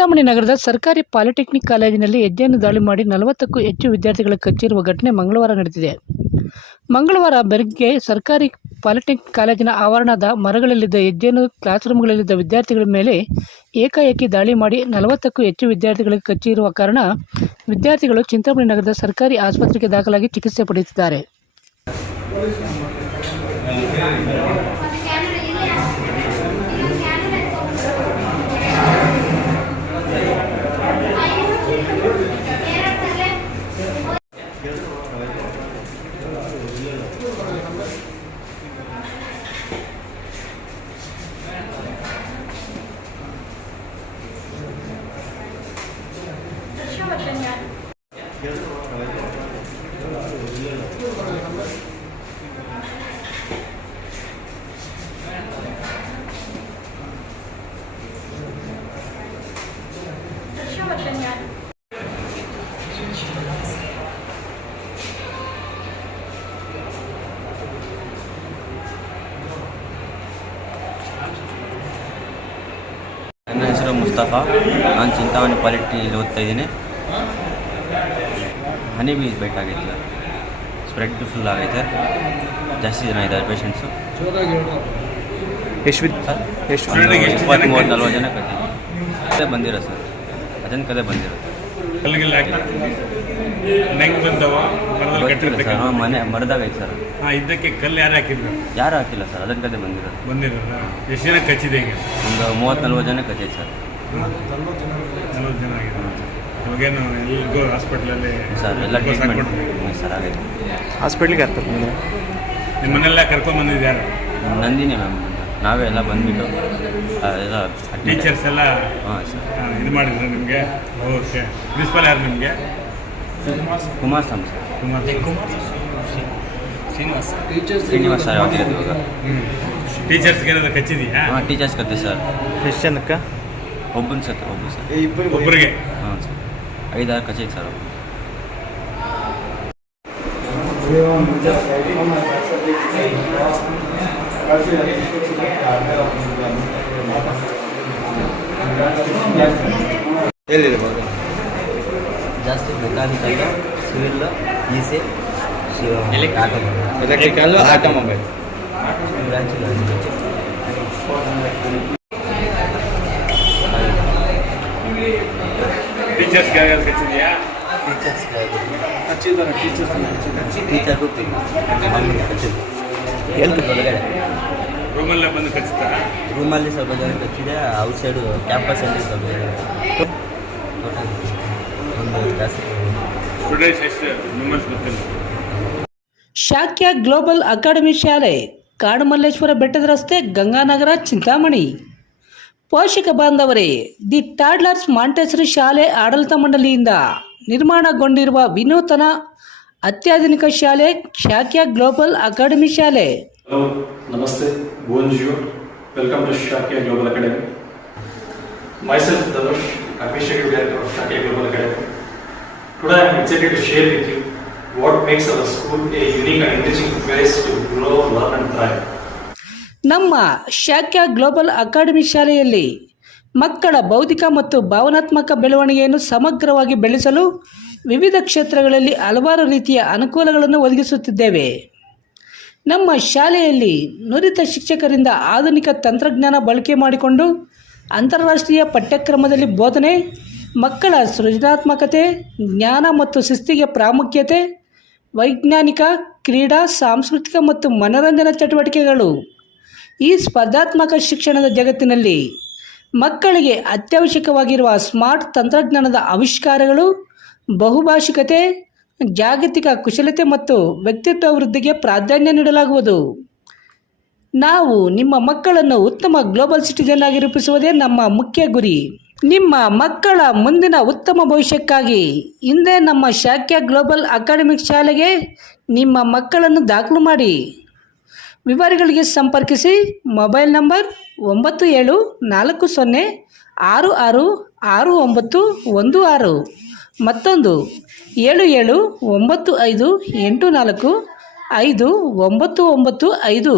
ಚಿಂತಾಮಣಿ ನಗರದ ಸರ್ಕಾರಿ ಪಾಲಿಟೆಕ್ನಿಕ್ ಕಾಲೇಜಿನಲ್ಲಿ ಹೆಜ್ಜೆಯನ್ನು ದಾಳಿ ಮಾಡಿ ನಲವತ್ತಕ್ಕೂ ಹೆಚ್ಚು ವಿದ್ಯಾರ್ಥಿಗಳು ಕಚ್ಚಿರುವ ಘಟನೆ ಮಂಗಳವಾರ ನಡೆದಿದೆ. ಮಂಗಳವಾರ ಬೆಳಗ್ಗೆ ಸರ್ಕಾರಿ ಪಾಲಿಟೆಕ್ನಿಕ್ ಕಾಲೇಜಿನ ಆವರಣದ ಮರಗಳಲ್ಲಿದ್ದ ಹೆಜ್ಜೆಯನ್ನು ಕ್ಲಾಸ್ ರೂಮ್ಗಳಲ್ಲಿದ್ದ ವಿದ್ಯಾರ್ಥಿಗಳ ಮೇಲೆ ಏಕಾಏಕಿ ದಾಳಿ ಮಾಡಿ ನಲವತ್ತಕ್ಕೂ ಹೆಚ್ಚು ವಿದ್ಯಾರ್ಥಿಗಳಿಗೆ ಕಚ್ಚಿರುವ ಕಾರಣ ವಿದ್ಯಾರ್ಥಿಗಳು ಚಿಂತಾಮಣಿ ನಗರದ ಸರ್ಕಾರಿ ಆಸ್ಪತ್ರೆಗೆ ದಾಖಲಾಗಿ ಚಿಕಿತ್ಸೆ ಪಡೆಯುತ್ತಿದ್ದಾರೆ. ನನ್ನ ಹೆಸರು ಮುಸ್ತಫಾ ನಾನು ಚಿಂತಾಮಣಿ ಪಾಲಿಟಿನಲ್ಲಿ ಓದ್ತಾ ಇದ್ದೀನಿ ಹನಿ ಬೀಸ್ ಬೇಕಾಗಿತ್ತು. ಸರ್ ಸ್ಪ್ರೆಡ್ ಫುಲ್ ಆಗೈತೆ. ಜಾಸ್ತಿ ಜನ ಇದ್ದಾರೆ ಪೇಷಂಟ್ಸು ಎಷ್ಟು ಸರ್ ಎಷ್ಟು ಇಪ್ಪತ್ತು ಮೂವತ್ತು ನಲ್ವತ್ತು ಜನ ಕತೆ ಬಂದಿರೋ ಸರ್. ಅದನ್ನು ಕತೆ ಬಂದಿರೋ ಸರ್ ಮನೆ ಮರದಾಗೈತೆ ಸರ್. ಹಾಂ ಇದ್ದಕ್ಕೆ ಕಲ್ಲು ಯಾರು ಹಾಕಿದ್ರು? ಯಾರು ಹಾಕಿಲ್ಲ ಸರ್ ಅದನ್ನು ಕತೆ ಬಂದಿರೋದು. ಬಂದಿರೋದು? ಎಷ್ಟು ಜನ ಕಚ್ಚಿದೆ ಈಗ? ಒಂದು ಮೂವತ್ತು ನಲ್ವತ್ತು ಜನ ಕತೆ ಸರ್. ನಲ್ವತ್ತು ಜನ ಆಗಿದೆ ಇವಾಗೇನು ಎಲ್ಲಿಗೂ ಹಾಸ್ಪಿಟ್ಲಲ್ಲಿ ಸರ್ ಎಲ್ಲ ಟ್ರೀಟ್ಮೆಂಟ್ ಸರ್ ಹಾಗೆ ಹಾಸ್ಪಿಟ್ಲಿಗೆ ಯಾರು ಕರ್ಕೊಂಡು ಬಂದ್ರು? ನಿಮ್ಮನ್ನೆಲ್ಲ ಕರ್ಕೊಂಬಂದಿದ್ದು ಯಾರು ನಂದಿನಿ ಮ್ಯಾಮ್ ನಾವೇ ಎಲ್ಲ ಬಂದ್ಬಿಟ್ಟು ಎಲ್ಲ ಟೀಚರ್ಸ್ ಎಲ್ಲ ಹಾಂ ಸರ್. ಇದು ಮಾಡಿದ್ರು ನಿಮಗೆ? ಓಕೆ. ಪ್ರಿನ್ಸಿಪಲ್ ಯಾರು ನಿಮಗೆ? ಕುಮಾರ್ ಸ್ವಾಮಿ ಸರ್ ಕುಮಾರ್ ಶ್ರೀನಿವಾಸ್. ಸರ್. ಆಗಿರೋದು ಇವಾಗ? ಟೀಚರ್ಸ್ಗೆ ಏನಾದ್ರು ಕಚ್ಚಿದೆಯಾ? ಹಾಂ ಟೀಚರ್ಸ್ ಕತೆ ಸರ್. ಎಷ್ಟು ಜನಕ್ಕೆ ಒಬ್ಬನ ಸರ್ ಒಬ್ಬ ಸರ್ ಒಬ್ಬರಿಗೆ ಹಾಂ ಸರ್. ಐದಾರು ಕಚೇರಿ ಸರ್ ಒಬ್ಬ ಜಾಸ್ತಿ mechanical civil E C electrical automobile ಟೀಚರ್ಸ್ಗೆ ಯಾರು ಕಚ್ಚಿದೆಯಾ ಟೀಚರ್ ಎಲ್ಲಿ ರೂಮಲ್ಲೇ ಬಂದು ಕಚ್ಚಿತಾರ ರೂಮಲ್ಲಿ ಸ್ವಲ್ಪ ಜನ ಕಚ್ಚಿದೆ ಔಟ್ ಸೈಡು ಕ್ಯಾಂಪಸಲ್ಲಿ ಸ್ವಲ್ಪ ಜನ ಒಂದು ಜಾಸ್ತಿ ಸ್ಟೂಡೆಂಟ್ಸ್ ಎಷ್ಟು? ಮೆಂಬರ್ಸ್ ಗೊತ್ತಿಲ್ಲ. ಶಾಕ್ಯ ಗ್ಲೋಬಲ್ ಅಕಾಡೆಮಿ ಶಾಲೆ ಕಾಡುಮಲ್ಲೇಶ್ವರ ಬೆಟ್ಟದ ರಸ್ತೆ ಗಂಗಾನಗರ ಚಿಂತಾಮಣಿ. ಪೋಷಕ ಬಾಂಧವರೇ, ದಿ ಟಾಡ್ಲರ್ಸ್ ಮಾಂಟೆಸರಿ ಶಾಲೆ ಆಡಳಿತ ಮಂಡಳಿಯಿಂದ ನಿರ್ಮಾಣಗೊಂಡಿರುವ ವಿನೂತನ ಅತ್ಯಾಧುನಿಕ ಶಾಲೆ ಶಾಖ್ಯಾ ಗ್ಲೋಬಲ್ ಅಕಾಡೆಮಿ ಶಾಲೆ. ನಮಸ್ತೆ welcome to global academy. Myself global academy. To share you what makes school a and place to grow and ನಮ್ಮ ಶಾಕ್ಯ ಗ್ಲೋಬಲ್ ಅಕಾಡೆಮಿ ಶಾಲೆಯಲ್ಲಿ ಮಕ್ಕಳ ಬೌದ್ಧಿಕ ಮತ್ತು ಭಾವನಾತ್ಮಕ ಬೆಳವಣಿಗೆಯನ್ನು ಸಮಗ್ರವಾಗಿ ಬೆಳೆಸಲು ವಿವಿಧ ಕ್ಷೇತ್ರಗಳಲ್ಲಿ ಹಲವಾರು ರೀತಿಯ ಅನುಕೂಲಗಳನ್ನು ಒದಗಿಸುತ್ತಿದ್ದೇವೆ. ನಮ್ಮ ಶಾಲೆಯಲ್ಲಿ ನುರಿತ ಶಿಕ್ಷಕರಿಂದ ಆಧುನಿಕ ತಂತ್ರಜ್ಞಾನ ಬಳಕೆ ಮಾಡಿಕೊಂಡು ಅಂತಾರಾಷ್ಟ್ರೀಯ ಪಠ್ಯಕ್ರಮದಲ್ಲಿ ಬೋಧನೆ, ಮಕ್ಕಳ ಸೃಜನಾತ್ಮಕತೆ, ಜ್ಞಾನ ಮತ್ತು ಶಿಸ್ತಿಗೆ ಪ್ರಾಮುಖ್ಯತೆ, ವೈಜ್ಞಾನಿಕ, ಕ್ರೀಡಾ, ಸಾಂಸ್ಕೃತಿಕ ಮತ್ತು ಮನರಂಜನಾ ಚಟುವಟಿಕೆಗಳು ಈ ಸ್ಪರ್ಧಾತ್ಮಕ ಶಿಕ್ಷಣದ ಜಗತ್ತಿನಲ್ಲಿ ಮಕ್ಕಳಿಗೆ ಅತ್ಯವಶ್ಯಕವಾಗಿರುವ ಸ್ಮಾರ್ಟ್ ತಂತ್ರಜ್ಞಾನದ ಆವಿಷ್ಕಾರಗಳು ಬಹುಭಾಷಿಕತೆ ಜಾಗತಿಕ ಕುಶಲತೆ ಮತ್ತು ವ್ಯಕ್ತಿತ್ವ ವೃದ್ಧಿಗೆ ಪ್ರಾಧಾನ್ಯ ನೀಡಲಾಗುವುದು. ನಾವು ನಿಮ್ಮ ಮಕ್ಕಳನ್ನು ಉತ್ತಮ ಗ್ಲೋಬಲ್ ಸಿಟಿಜನ್ ಆಗಿ ರೂಪಿಸುವುದೇ ನಮ್ಮ ಮುಖ್ಯ ಗುರಿ. ನಿಮ್ಮ ಮಕ್ಕಳ ಮುಂದಿನ ಉತ್ತಮ ಭವಿಷ್ಯಕ್ಕಾಗಿ ಹಿಂದೆ ನಮ್ಮ ಶಾಖ್ಯ ಗ್ಲೋಬಲ್ ಅಕಾಡೆಮಿಕ್ ಶಾಲೆಗೆ ನಿಮ್ಮ ಮಕ್ಕಳನ್ನು ದಾಖಲು ಮಾಡಿ. ವಿವರಗಳಿಗೆ ಸಂಪರ್ಕಿಸಿ ಮೊಬೈಲ್ ನಂಬರ್ ಒಂಬತ್ತು ಏಳು ನಾಲ್ಕು ಸೊನ್ನೆ ಆರು ಆರು ಆರು ಒಂಬತ್ತು ಒಂದು ಆರು. ಮತ್ತೊಂದು ಏಳು ಏಳು ಒಂಬತ್ತು ಐದು ಎಂಟು ನಾಲ್ಕು ಐದು ಒಂಬತ್ತು ಒಂಬತ್ತು ಐದು.